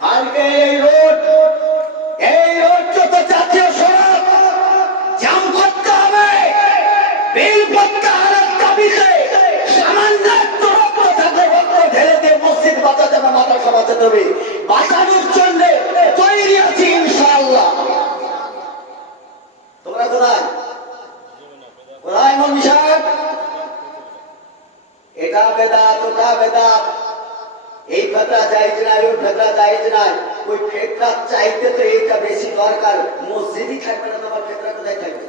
কালকে এই রোড এই রোড যত জাতীয় সড়ক জাম করতে হবে। বিল দাবিতে সামান্য বাঁচাতে হবে বাঁচানোর জন্য তৈরি তোমরা কোথায়? এটা বেদাত, ওটা বেদাত। এই ফেতরা চাইছে না ওই ফেতরা চাইছে না ওই ফেতরা চাইতে তো এইটা বেশি দরকার। মসজিদই থাকবে না তোমার ফেতরা কোথায় থাকবে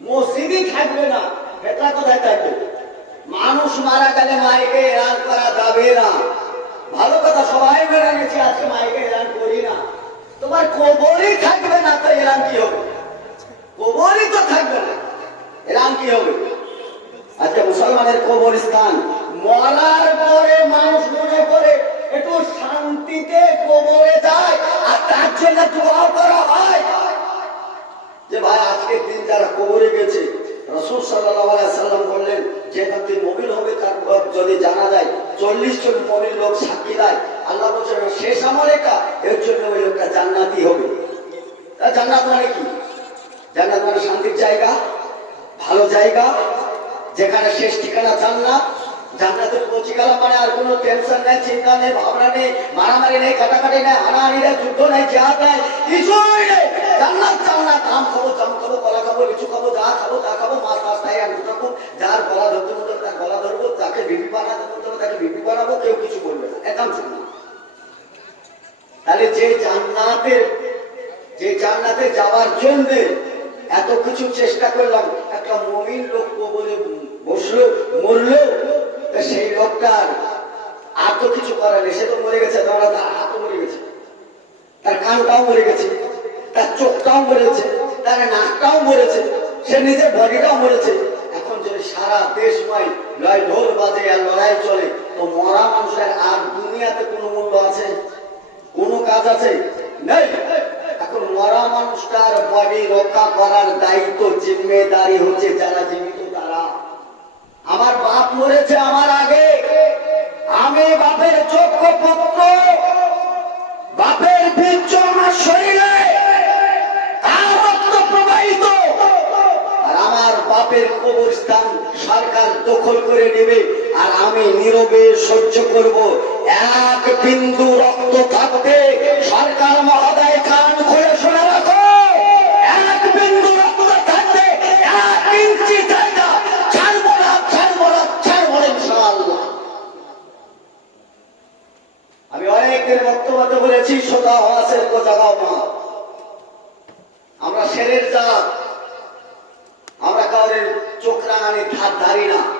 মসজিদই থাকবে না, ফেতরা কোথায় থাকবে মানুষ মারা গেলে মাইকে এলান করা যাবে না। ভালো কথা, সবাই মেনে নিয়েছি, আজকে মাইকে এলান করি না। তোমার কবরই থাকবে না তো এলান কি হবে? কবরই তো থাকবে না, এলান কি হবে? আজকে মুসলমানের কবরস্থান মরার পরে মানুষ মনে করে একটু শান্তিতে কবরে যায়, আর তার জন্য দোয়া করা হয়। যে ভাই, আজকের দিন যারা কবরে গেছে, রসুল সাল্লাম বললেন, যে ব্যক্তি মমিন হবে, তার যদি জানা যায়, চল্লিশ জন মমিন লোক সাক্ষী দেয়, আল্লাহ বলছেন শেষ আমলেকা এর জন্য ওই লোকটা জান্নাতি হবে। তা জান্নাত মানে কি? জান্নাত মানে শান্তির জায়গা, ভালো জায়গা, যেখানে শেষ ঠিকানা জান্নাত জান্নাতে পৌঁছে গেলাম মানে আর কোনো টেনশন নেই, চিন্তা নেই, ভাবনা নেই, মারামারি নেই, কাটাকাটি নেই, হানাহানি নেই, যুদ্ধ নেই জিহাদ নেই কিছুই নেই। জান্নাত জান্নাত আম খাব, জাম খাব, কলা খাব, লিচু খাব, যা খাব, তা খাব, মাছ মাছ তাই আমি খাব যার গলা ধরতে মতো তার গলা ধরবো তাকে বিবি বানাতে মতো তাকে বিবি বানাবো, কেউ কিছু বলবে না, একদম জান্নাত তাহলে যে জান্নাতের, যে জান্নাতে যাওয়ার জন্য এত কিছু চেষ্টা করলাম, একটা মমিন লোক কবরে বসল মরলো তা সেই লোকটার আর তো কিছু করার নেই। সে তো মরে গেছে তোমরা তার হাতও মরে গেছে। তার কানটাও মরে গেছে। তার চোখটাও মরেছে তার নাকটাও মরেছে সে নিজের বডিটাও মরেছে এখন যদি সারা দেশময় লয় ঢোল বাজে আর লড়াই চলে, তো মরা মানুষের আর দুনিয়াতে কোনো মূল্য আছে? কোনো কাজ আছে? নেই। এখন মরা মানুষটার বডি রক্ষা করার দায়িত্ব জিম্মেদারি হচ্ছে যারা বাপের কবরস্থান সরকার দখল করে নেবে আর আমি নীরবে সহ্য করব। এক বিন্দু রক্ত থাকতে সরকার মহোদয় কান খুলে শুনে রাখো। এক বিন্দু রক্ত থাকতে এক ইঞ্চি জায়গা। ছাড়বো না ছাড়বো না, ছাড়বো আমি অনেকের বক্তব্য বলেছি সোজা হওয়াসের তো জাগাও মা। আমরা শেরের জাত। রাঙানি ধার ধারি না।